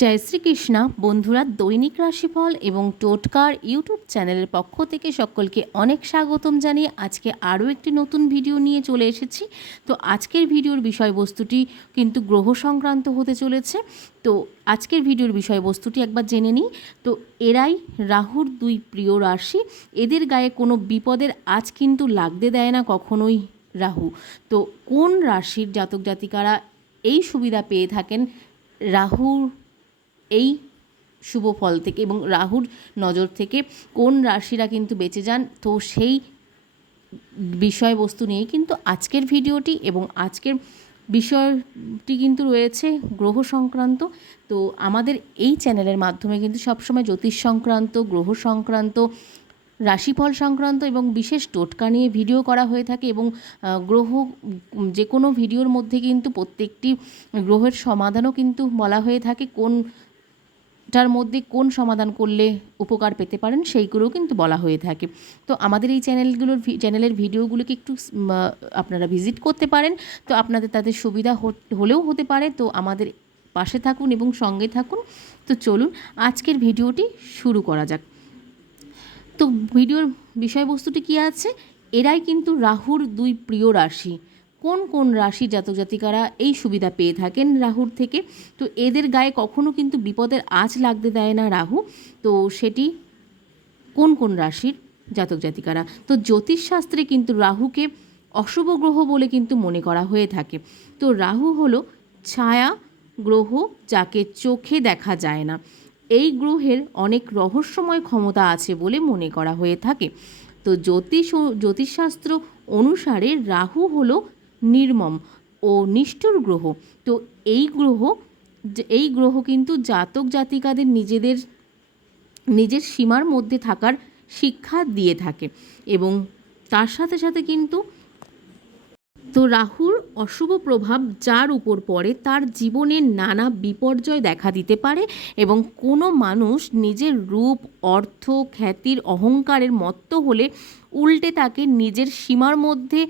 জয় শ্রীকৃষ্ণ, বন্ধুরা দৈনিক রাশিফল এবং টোটকার ইউটিউব চ্যানেলের পক্ষ থেকে সকলকে অনেক স্বাগতম জানিয়ে আজকে আরও একটি নতুন ভিডিও নিয়ে চলে এসেছি। তো আজকের ভিডিওর বিষয়বস্তুটি কিন্তু গ্রহ সংক্রান্ত হতে চলেছে। তো আজকের ভিডিওর বিষয়বস্তুটি একবার জেনে নিই। তো এরাই রাহুর দুই প্রিয় রাশি। এদের গায়ে কোনো বিপদের আজ কিন্তু লাগতে দেয় না কখনোই রাহু। তো কোন রাশির জাতক জাতিকারা এই সুবিধা পেয়ে থাকেন? রাহুর এই শুভ ফল থেকে এবং রাহুর নজর থেকে কোন রাশিরা কিন্তু বেঁচে যান, তো সেই বিষয়বস্তু নিয়েই কিন্তু আজকের ভিডিওটি এবং আজকের বিষয়টি কিন্তু রয়েছে গ্রহ সংক্রান্ত। তো আমাদের এই চ্যানেলের মাধ্যমে কিন্তু সবসময় জ্যোতিষ সংক্রান্ত, গ্রহ সংক্রান্ত, রাশিফল সংক্রান্ত এবং বিশেষ টোটকা নিয়ে ভিডিও করা হয়ে থাকে এবং গ্রহ যে কোনো ভিডিওর মধ্যে কিন্তু প্রত্যেকটি গ্রহের সমাধানও কিন্তু বলা হয়ে থাকে কোন টার মধ্যে কোন সমাধান করলে উপকার পেতে পারেন সেইগুলোও কিন্তু বলা হয়ে থাকে। তো আমাদের এই চ্যানেলগুলোর চ্যানেলের ভিডিওগুলোকে একটু আপনারা ভিজিট করতে পারেন। তো আপনাদের তাদের সুবিধা হলেও হতে পারে। তো আমাদের পাশে থাকুন এবং সঙ্গে থাকুন। তো চলুন, আজকের ভিডিওটি শুরু করা যাক। তো ভিডিওর বিষয়বস্তুটি কী আছে? এরাই কিন্তু রাহুর দুই প্রিয় রাশি। কোন কোন রাশি জাতক জাতিকারা এই সুবিধা পেয়ে থাকেন রাহুর থেকে? তো এদের গায়ে কখনো কিন্তু বিপদের আঁচ লাগতে দেয় না রাহু। তো সেটি কোন কোন রাশির জাতক জাতিকারা? তো জ্যোতিষশাস্ত্রে কিন্তু রাহুকে অশুভ গ্রহ বলে কিন্তু মনে করা হয়ে থাকে। তো রাহু হলো ছায়া গ্রহ যাকে চোখে দেখা যায় না। এই গ্রহের অনেক রহস্যময় ক্ষমতা আছে বলে মনে করা হয়ে থাকে। তো জ্যোতিষ জ্যোতিষশাস্ত্র অনুসারে রাহু হলো নির্মম ও নিষ্ঠুর গ্রহ। তো এই গ্রহ এই গ্রহ কিন্তু জাতক জাতিকাদের নিজেদের, নিজের সীমার মধ্যে থাকার শিক্ষা দিয়ে থাকে এবং তার সাথে সাথে কিন্তু তো রাহুর অশুভ প্রভাব যার উপর পড়ে তার জীবনে নানা বিপর্যয় দেখা দিতে পারে এবং কোনো মানুষ নিজের রূপ, অর্থ, খ্যাতির, অহংকারের মত্ত হলে উল্টে তাকে নিজের সীমার মধ্যে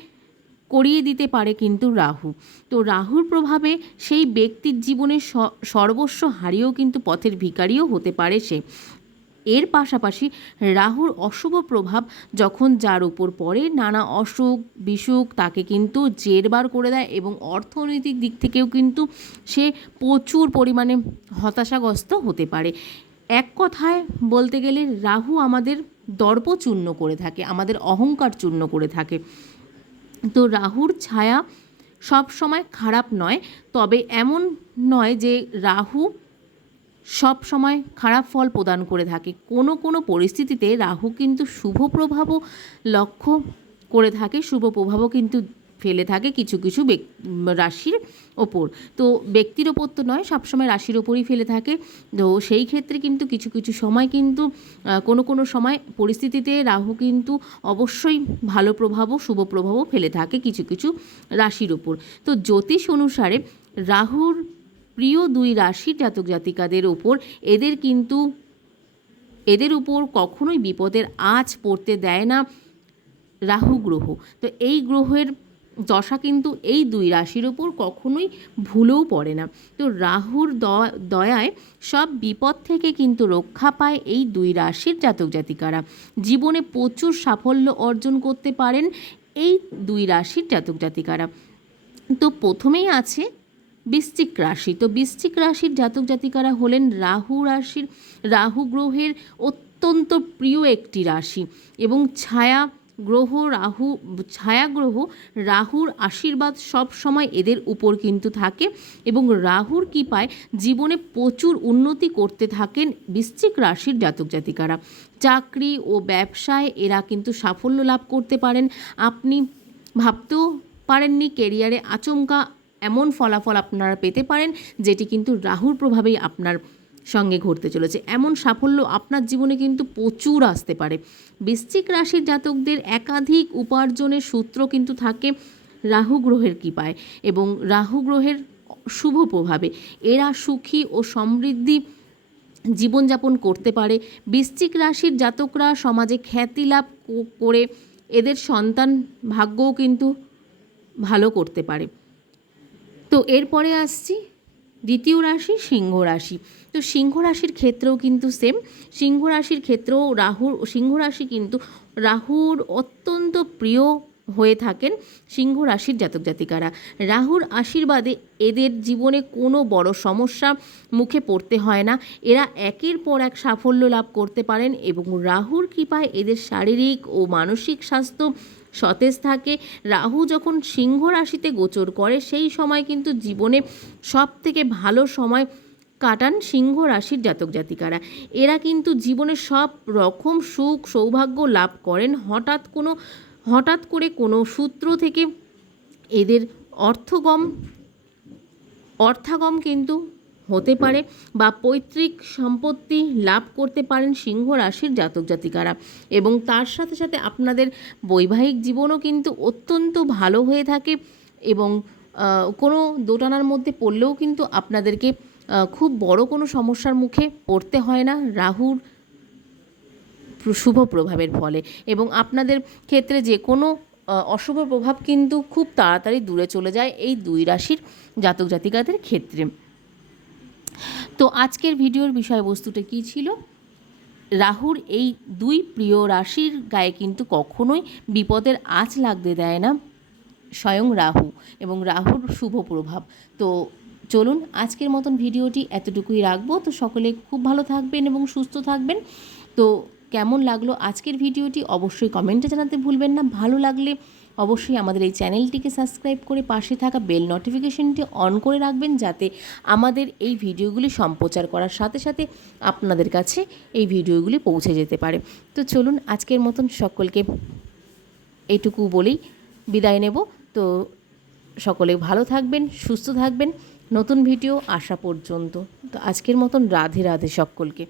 করিয়ে দিতে পারে কিন্তু রাহু। তো রাহুর প্রভাবে সেই ব্যক্তির জীবনে স- সর্বস্ব হারিয়েও কিন্তু পথের ভিখারিও হতে পারে সে। এর পাশাপাশি রাহুর অশুভ প্রভাব যখন যার উপর পড়ে, নানা অসুখ, বিসুখ তাকে কিন্তু জেরবার করে দেয় এবং অর্থনৈতিক দিক থেকেও কিন্তু সে প্রচুর পরিমাণে হতাশাগ্রস্ত হতে পারে। এক কথায় বলতে গেলে রাহু আমাদের দর্প চূর্ণ করে থাকে, আমাদের অহংকার চূর্ণ করে থাকে। তো রাহুর ছায়া সব সময় খারাপ নয়, তবে এমন নয় যে রাহু সব সময় খারাপ ফল প্রদান করে থাকে। কোনো কোনো পরিস্থিতিতে রাহু কিন্তু শুভ প্রভাবও লক্ষ্য করে থাকে, শুভ প্রভাবও কিন্তু ফেলে থাকে কিছু কিছু রাশির ওপর। তো ব্যক্তির ওপর তো নয়, সবসময় রাশির ওপরই ফেলে থাকে। তো সেই ক্ষেত্রে কিন্তু কিছু কিছু সময় কিন্তু কোনো কোনো সময় পরিস্থিতিতে রাহু কিন্তু অবশ্যই ভালো প্রভাবও, শুভ প্রভাবও ফেলে থাকে কিছু কিছু রাশির ওপর। তো জ্যোতিষ অনুসারে রাহুর প্রিয় দুই রাশির জাতক জাতিকাদের ওপর এদের কিন্তু, এদের উপর কখনোই বিপদের আঁচ পড়তে দেয় না রাহু গ্রহ। তো এই গ্রহের দশা কিন্তু এই দুই রাশির ওপর কখনোই ভুলেও পড়ে না। তো রাহুর দয়ায় সব বিপদ থেকে কিন্তু রক্ষা পায় এই দুই রাশির জাতক জাতিকারা। জীবনে প্রচুর সাফল্য অর্জন করতে পারেন এই দুই রাশির জাতক জাতিকারা। তো প্রথমেই আছে বৃশ্চিক রাশি। তো বৃশ্চিক রাশির জাতক জাতিকারা হলেন রাহু রাশির, রাহু গ্রহের অত্যন্ত প্রিয় একটি রাশি এবং ছায়া গ্রহ, রাহু ছায়া গ্রহ রাহুর আশীর্বাদ সব সময় এদের উপর কিন্তু থাকে এবং রাহুর কৃপায় জীবনে প্রচুর উন্নতি করতে থাকেন বৃশ্চিক রাশির জাতক জাতিকারা। চাকরি ও ব্যবসায় এরা কিন্তু সাফল্য লাভ করতে পারেন। আপনি ভাবতেও পারেননি কেরিয়ারে আচমকা এমন ফলাফল আপনারা পেতে পারেন, যেটি কিন্তু রাহুর প্রভাবেই আপনার সঙ্গে ঘটতে চলেছে। এমন সাফল্য আপনার জীবনে কিন্তু প্রচুর আসতে পারে। বৃশ্চিক রাশির জাতকদের একাধিক উপার্জনের সূত্র কিন্তু থাকে রাহু গ্রহের কৃপায় এবং রাহু গ্রহের শুভ প্রভাবে। এরা সুখী ও সমৃদ্ধি জীবনযাপন করতে পারে। বৃশ্চিক রাশির জাতকরা সমাজে খ্যাতি লাভ করে এদের সন্তান ভাগ্যও কিন্তু ভালো করতে পারে। তো এরপরে আসছি দ্বিতীয় রাশি সিংহ রাশি। তো সিংহ রাশির ক্ষেত্রেও কিন্তু সেম সিংহ রাশির ক্ষেত্রেও রাহুর, সিংহ রাশি কিন্তু রাহুর অত্যন্ত প্রিয় হয়ে থাকেন সিংহ রাশির জাতক জাতিকারা। রাহুর আশীর্বাদে এদের জীবনে কোনো বড় সমস্যা মুখে পড়তে হয় না। এরা একের পর এক সাফল্য লাভ করতে পারেন এবং রাহুর কৃপায় এদের শারীরিক ও মানসিক স্বাস্থ্য সতেজ থাকে। রাহু যখন সিংহ রাশিতে গোচর করে, সেই সময় কিন্তু জীবনে সব থেকে ভালো সময় কাটান সিংহ রাশির জাতক জাতিকারা। এরা কিন্তু জীবনে সব রকম সুখ সৌভাগ্য লাভ করেন। হঠাৎ কোনো হঠাৎ করে কোনো সূত্র থেকে এদের অর্থগম, অর্থাগম কিন্তু হতে পারে বা পৈতৃক সম্পত্তি লাভ করতে পারেন সিংহ রাশির জাতক জাতিকারা। এবং তার সাথে সাথে আপনাদের বৈবাহিক জীবনও কিন্তু অত্যন্ত ভালো হয়ে থাকে এবং কোনো দোটানার মধ্যে পড়লেও কিন্তু আপনাদেরকে খুব বড় কোনো সমস্যার মুখে পড়তে হয় না। রাহুর শুভ প্রভাবের ফলে। এবং আপনাদের ক্ষেত্রে যে কোনো অশুভ প্রভাব কিন্তু খুব তাড়াতাড়ি দূরে চলে যায় এই দুই রাশির জাতক জাতিকাদের ক্ষেত্রে। তো আজকের ভিডিওর বিষয়বস্তুটা কী ছিল? রাহুর এই দুই প্রিয় রাশির গায়ে কিন্তু কখনোই বিপদের আঁচ লাগতে দেয় না, স্বয়ং রাহু এবং রাহুর শুভ প্রভাব। তো চলুন আজকের মতন ভিডিওটি এতটুকুই রাখব। তো সকলে খুব ভালো থাকবেন এবং সুস্থ থাকবেন। তো কেমন লাগল আজকের ভিডিওটি অবশ্যই কমেন্টে জানাতে ভুলবেন না। ভালো লাগলে অবশ্যই আমাদের এই চ্যানেলটিকে সাবস্ক্রাইব করে পাশে থাকা বেল নোটিফিকেশনটি অন করে রাখবেন যাতে আমাদের এই ভিডিওগুলি সম্প্রচার করার সাথে সাথে আপনাদের কাছে এই ভিডিওগুলি পৌঁছে যেতে পারে। তো চলুন আজকের মতন সকলকে এটুকু বলেই বিদায় নেব। তো সকলে ভালো থাকবেন, সুস্থ থাকবেন। নতুন ভিডিও আসা পর্যন্ত। তো আজকের মতন রাধে রাধে সকলকে।